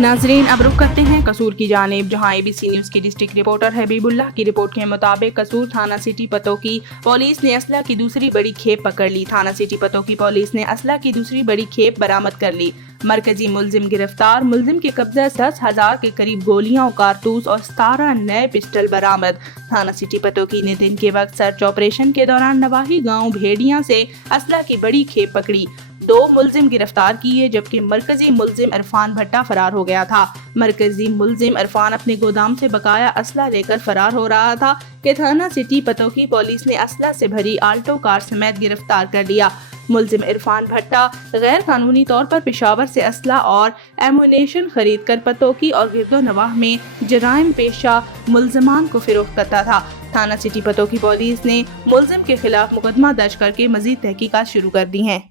नाजरीन, अब रुख करते हैं कसूर की जानिब, जहां ABC न्यूज की डिस्ट्रिक्ट रिपोर्टर हबीबुल्लाह की रिपोर्ट के मुताबिक कसूर थाना सिटी पतोकी पुलिस ने असला की दूसरी बड़ी खेप पकड़ ली। थाना सिटी पतोकी पुलिस ने असला की दूसरी बड़ी खेप बरामद कर ली। मरकजी मुलजिम गिरफ्तार। मुलजिम के कब्जा 10,000 के करीब गोलियां और कारतूस और 17 नए पिस्टल बरामद। थाना सिटी पतोकी ने दिन के वक्त सर्च ऑपरेशन के दौरान नवाही गांव भेड़िया से असला की बड़ी खेप पकड़ी। 2 मुलजिम गिरफ्तार किए, जबकि मरकजी मुलजिम इरफान भट्टा फरार हो गया था। मरकजी मुलजिम इरफान अपने गोदाम से बकाया असला लेकर फरार हो रहा था कि थाना सिटी पतोकी पुलिस ने असला से भरी आल्टो कार समेत गिरफ्तार कर लिया। मुलजिम इरफान भट्टा गैर कानूनी तौर पर पेशावर से असला और एमुनेशन खरीद कर पतोकी और गिरदो नवाह में जराइम पेशा मुलजमान को फिरोख्त करता था। थाना सिटी पतोकी पुलिस ने मुलजिम के खिलाफ मुकदमा दर्ज करके मजीद तहकीकात शुरू कर दी हैं।